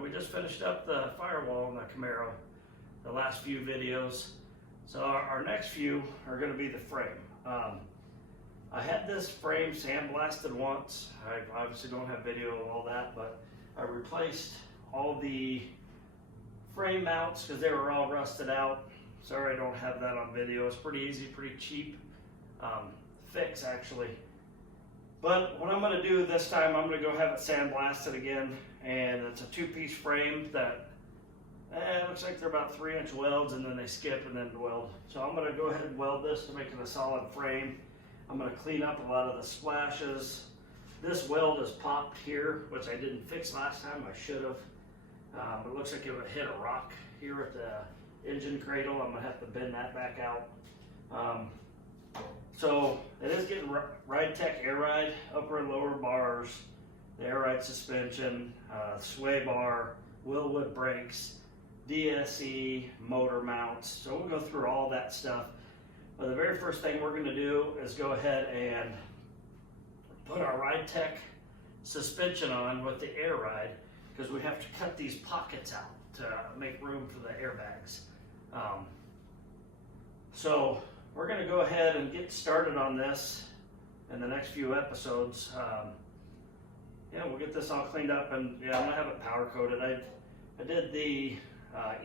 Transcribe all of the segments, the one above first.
We just finished up the firewall in the Camaro, the last few videos. So our next few are going to be the frame. I had this frame sandblasted once. I obviously don't have video of all that, but I replaced all the frame mounts because they were all rusted out. Sorry I don't have that on video. It's pretty easy, pretty cheap fix actually. But what I'm going to do this time, I'm going to go have it sandblasted again, and it's a two-piece frame that looks like they're about 3-inch welds, and then they skip and then weld. So I'm going to go ahead and weld this to make it a solid frame. I'm going to clean up a lot of the splashes. This weld is popped here, which I didn't fix last time. I should have. It looks like it would hit a rock here at the engine cradle. I'm going to have to bend that back out. So it is getting Ridetech air ride, upper and lower bars, the air ride suspension, sway bar, Willwood brakes, DSE, motor mounts. So we'll go through all that stuff. But the very first thing we're going to do is go ahead and put our Ridetech suspension on with the air ride, because we have to cut these pockets out to make room for the airbags. So we're going to go ahead and get started on this in the next few episodes. Yeah, we'll get this all cleaned up, and yeah, I'm going to have it powder coated. I did the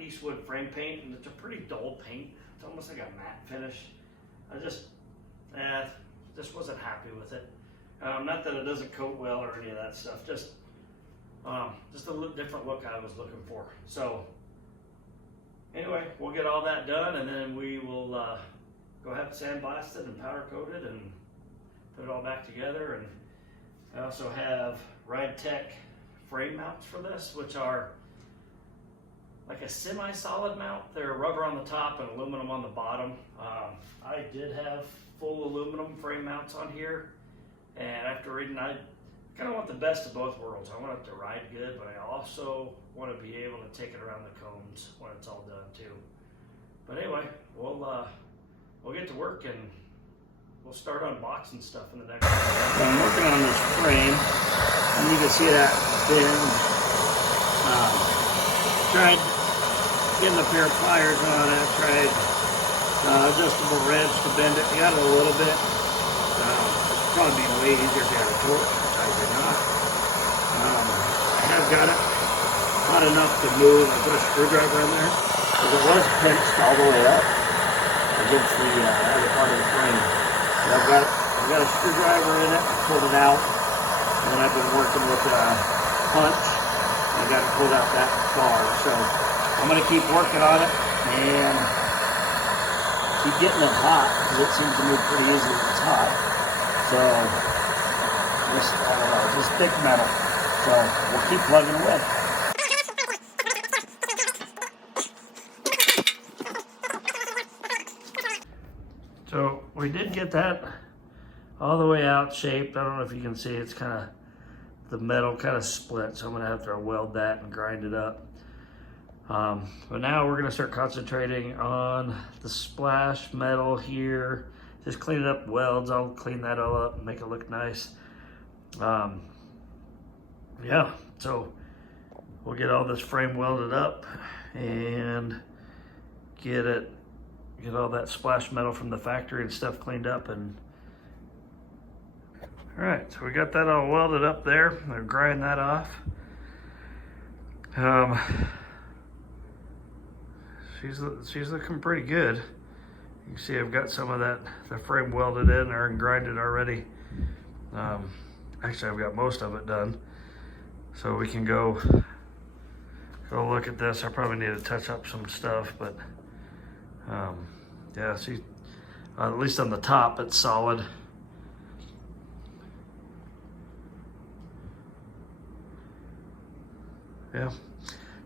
Eastwood frame paint, and it's a pretty dull paint. It's almost like a matte finish. I just wasn't happy with it. Not that it doesn't coat well or any of that stuff, just a different look I was looking for. So anyway, we'll get all that done, and then we will go have it sandblasted and powder coated and put it all back together. And I also have Ridetech frame mounts for this, which are like a semi-solid mount. They're rubber on the top and aluminum on the bottom. I did have full aluminum frame mounts on here, and after reading, I kind of want the best of both worlds. I want it to ride good, but I also want to be able to take it around the cones when it's all done too. But anyway, we'll get to work, and we'll start unboxing stuff in the next one. So I'm working on this frame, and you can see that bend. Tried getting a pair of pliers on it, tried adjustable wrench to bend it. Got it a little bit. It'd probably be way easier to have a torch, which I did not. I have got it hot enough to move. I put a screwdriver in there because it was pinched all the way up against the other part of the frame. But I've got a screwdriver in it. I pulled it out, and then I've been working with a punch. I got it pulled out that far, so I'm going to keep working on it and keep getting it hot, because it seems to move pretty easy when it's hot. So this, I don't know, just thick metal. So we'll keep plugging away. So we did get that all the way out shaped. I don't know if you can see, it's kind of, the metal kind of split, so I'm going to have to weld that and grind it up. But now we're going to start concentrating on the splash metal here. Just clean it up, welds. I'll clean that all up and make it look nice. Yeah, so we'll get all this frame welded up and get all that splash metal from the factory and stuff cleaned up. And all right, so we got that all welded up there. I'll grind that off. She's looking pretty good. You can see I've got some of the frame welded in there and grinded already. Actually, I've got most of it done. So we can go look at this. I probably need to touch up some stuff, but yeah, see, at least on the top, it's solid. Yeah,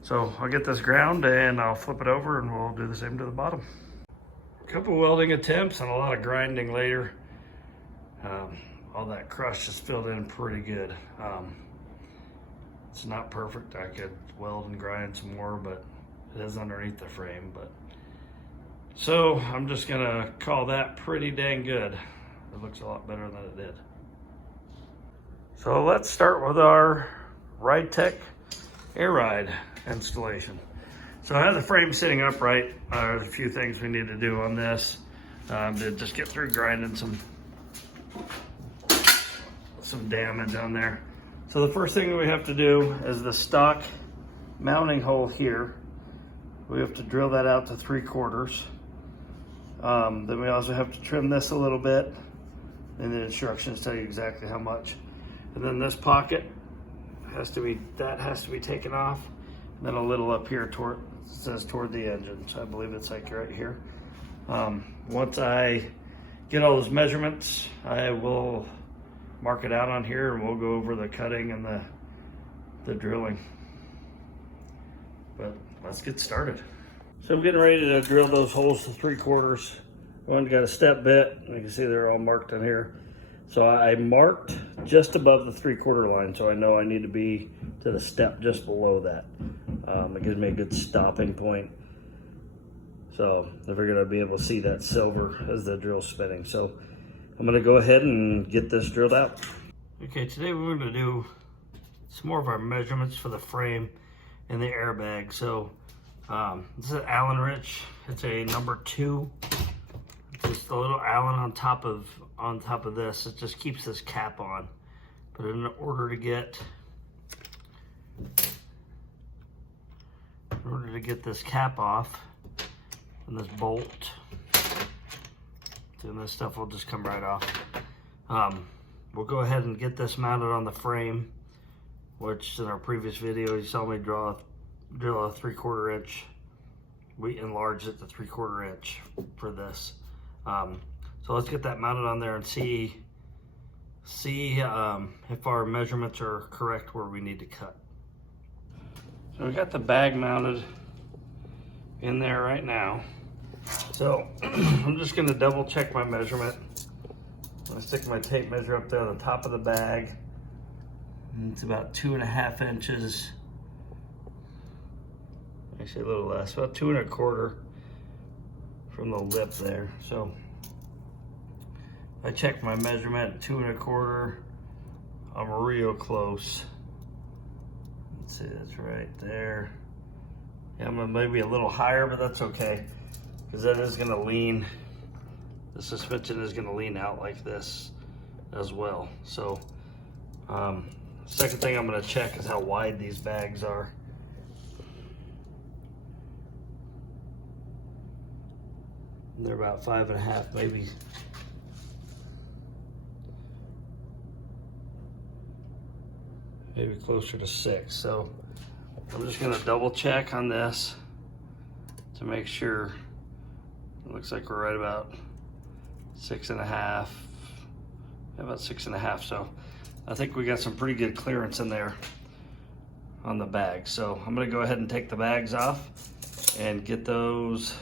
so I'll get this ground and I'll flip it over and we'll do the same to the bottom. A couple welding attempts and a lot of grinding later. All that crush just filled in pretty good. It's not perfect. I could weld and grind some more, but it is underneath the frame. But so I'm just gonna call that pretty dang good. It looks a lot better than it did. So let's start with our Ridetech air ride installation. So I have the frame sitting upright. There's a few things we need to do on this to just get through grinding some damage on there. So the first thing we have to do is the stock mounting hole here. We have to drill that out to 3/4. Then we also have to trim this a little bit, and the instructions tell you exactly how much. And then this pocket has to be taken off. And then a little up here says toward the engine. So I believe it's like right here. Once I get all those measurements, I will mark it out on here, and we'll go over the cutting and the drilling. But let's get started. So I'm getting ready to drill those holes to 3/4. One got a step bit. You can see they're all marked on here. So I marked just above the 3/4 line, so I know I need to be to the step just below that. It gives me a good stopping point. So if we're gonna be able to see that silver as the drill's spinning. So I'm gonna go ahead and get this drilled out. Okay, today we're gonna do some more of our measurements for the frame and the airbag. So this is an Allen wrench. It's a number 2. It's just a little Allen on top of this. It just keeps this cap on. But in order to get this cap off and this bolt, then this stuff will just come right off. We'll go ahead and get this mounted on the frame, which in our previous video you saw me drill a 3/4 inch. We enlarged it to 3/4 inch for this. So let's get that mounted on there and see if our measurements are correct where we need to cut. So we got the bag mounted in there right now. So I'm just gonna double check my measurement. I'm gonna stick my tape measure up there on the top of the bag. And it's about 2.5 inches. Actually a little less, about 2 1/4 from the lip there. So I checked my measurement, 2 1/4. I'm real close. Let's see, that's right there. Yeah, I'm maybe a little higher, but that's okay, because that is gonna lean. The suspension is gonna lean out like this as well. So second thing I'm gonna check is how wide these bags are. They're about 5.5, maybe. Maybe closer to 6. So I'm just gonna double check on this to make sure. It looks like we're right about 6.5. About 6.5. So I think we got some pretty good clearance in there on the bag. So I'm gonna go ahead and take the bags off and get those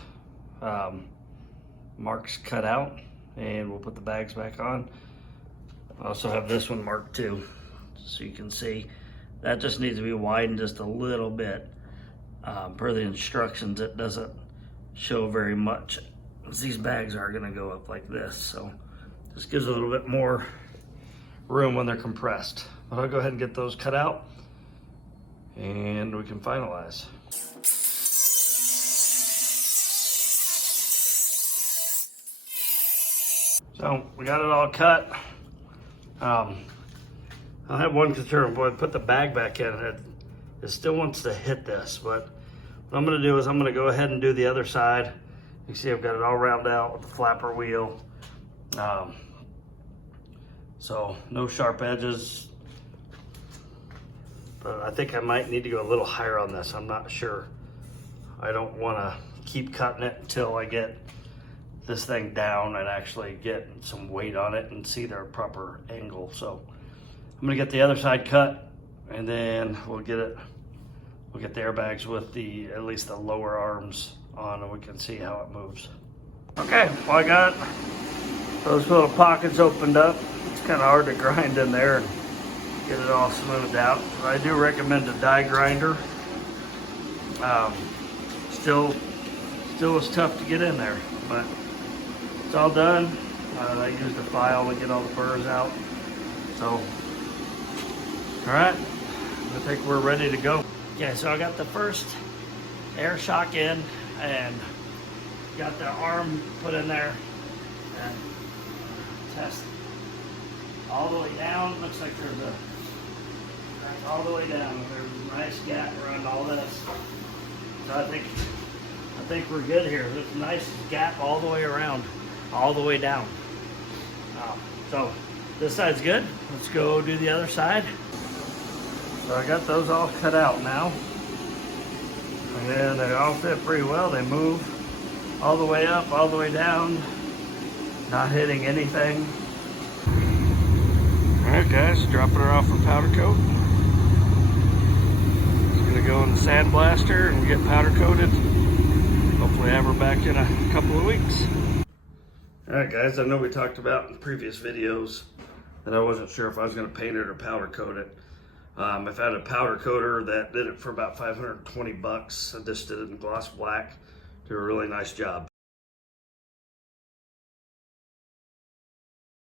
marks cut out, and we'll put the bags back on. I also have this one marked too, so you can see that just needs to be widened just a little bit. Per the instructions, it doesn't show very much. These bags are gonna go up like this, so just gives a little bit more room when they're compressed. But I'll go ahead and get those cut out, and we can finalize. So we got it all cut. I have one concern. Boy, put the bag back in. It still wants to hit this, but what I'm gonna do is I'm gonna go ahead and do the other side. You can see I've got it all round out with the flapper wheel. So no sharp edges, but I think I might need to go a little higher on this. I'm not sure. I don't wanna keep cutting it until I get this thing down and actually get some weight on it and see their proper angle. So I'm gonna get the other side cut, and then we'll get the airbags with at least the lower arms on, and we can see how it moves. Okay, well, I got those little pockets opened up. It's kind of hard to grind in there and get it all smoothed out. I do recommend a die grinder. Still was tough to get in there, but it's all done. I used a file to get all the burrs out. So, all right, I think we're ready to go. Okay, so I got the first air shock in and got the arm put in there and test all the way down. Looks like there's a all the way down. There's a nice gap around all this. So I think we're good here. There's a nice gap all the way around, all the way down. So this side's good. Let's go do the other side. So I got those all cut out now. And they all fit pretty well. They move all the way up, all the way down, not hitting anything. All right, guys, dropping her off for powder coat. It's gonna go in the sandblaster and get powder coated. Hopefully have her back in a couple of weeks. All right, guys, I know we talked about in previous videos that I wasn't sure if I was gonna paint it or powder coat it. I've had a powder coater that did it for about 520 bucks. I just did it in gloss black. Did a really nice job.